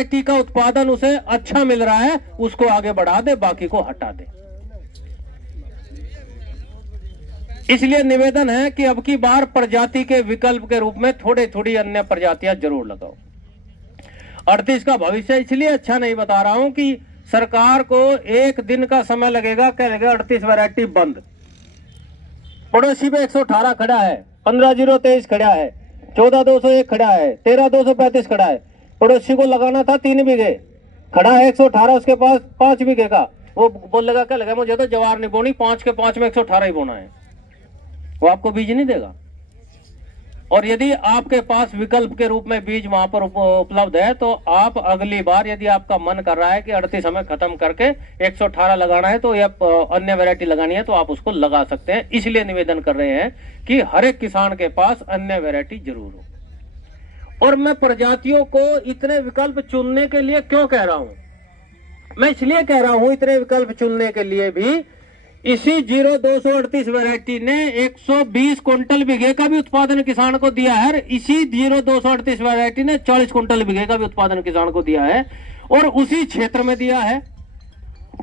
Variety का उत्पादन उसे अच्छा मिल रहा है उसको आगे बढ़ा दे, बाकी को हटा दे। इसलिए निवेदन है कि अब की बार प्रजाति के विकल्प के रूप में थोड़ी अन्य प्रजातियां जरूर लगाओ। 38 का भविष्य इसलिए अच्छा नहीं बता रहा हूं कि सरकार को एक दिन का समय लगेगा, क्या लगेगा 38 वैरायटी बंद। पड़ोसी पे 118 खड़ा है, 15,023 खड़ा है, 14,201 खड़ा है, 13,235 खड़ा है। पड़ोसी को लगाना था 3 बीघे, खड़ा है 118 उसके पास 5 बीघे का। वो बोलेगा क्या लगा, मुझे तो जवार नहीं बोनी, 5 के 5 में 118 ही बोना है। वो आपको बीज नहीं देगा। और यदि आपके पास विकल्प के रूप में बीज वहां पर उपलब्ध है तो आप अगली बार यदि आपका मन कर रहा है कि 38 हमें खत्म करके 118 लगाना है तो या अन्य वैरायटी लगानी है तो आप उसको लगा सकते हैं। इसलिए निवेदन कर रहे हैं कि हर एक किसान के पास अन्य वैरायटी जरूर हो। और मैं प्रजातियों को इतने विकल्प चुनने के लिए क्यों कह रहा हूं, मैं इसलिए कह रहा हूं इतने विकल्प चुनने के लिए भी, इसी 0238 वैरायटी ने 120 क्विंटल बीघे का भी उत्पादन किसान को दिया है। इसी 0238 वैरायटी ने 40 क्विंटल बीघे का भी उत्पादन किसान को दिया है और उसी क्षेत्र में दिया है।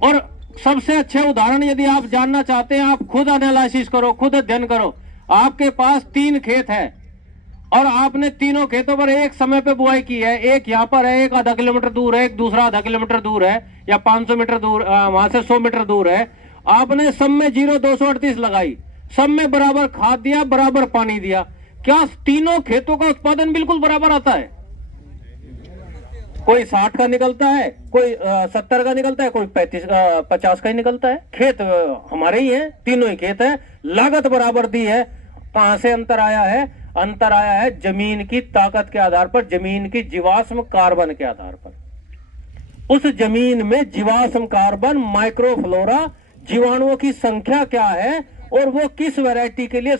और सबसे अच्छे उदाहरण यदि आप जानना चाहते हैं, आप खुद एनालिसिस करो, खुद अध्ययन करो। आपके पास 3 खेत है और आपने तीनों खेतों पर एक समय पे बुआई की है। एक यहाँ पर है, एक आधा किलोमीटर दूर है, एक दूसरा आधा किलोमीटर दूर है या 500 मीटर दूर, वहां से 100 मीटर दूर है। आपने सब में 0238 लगाई, सब में बराबर खाद दिया, बराबर पानी दिया। क्या तीनों खेतों का उत्पादन बिल्कुल बराबर आता है? कोई 60 का निकलता है, कोई 70 का निकलता है, कोई 50 का ही निकलता है। खेत हमारे ही हैं, तीनों ही खेत है, लागत बराबर दी है। कहां से अंतर आया है? अंतर आया है जमीन की ताकत के आधार पर, जमीन की जीवाश्म कार्बन के आधार पर। उस जमीन में जीवाश्म कार्बन, माइक्रोफ्लोरा, जीवाणुओं की संख्या क्या है और वो किस वैरायटी के लिए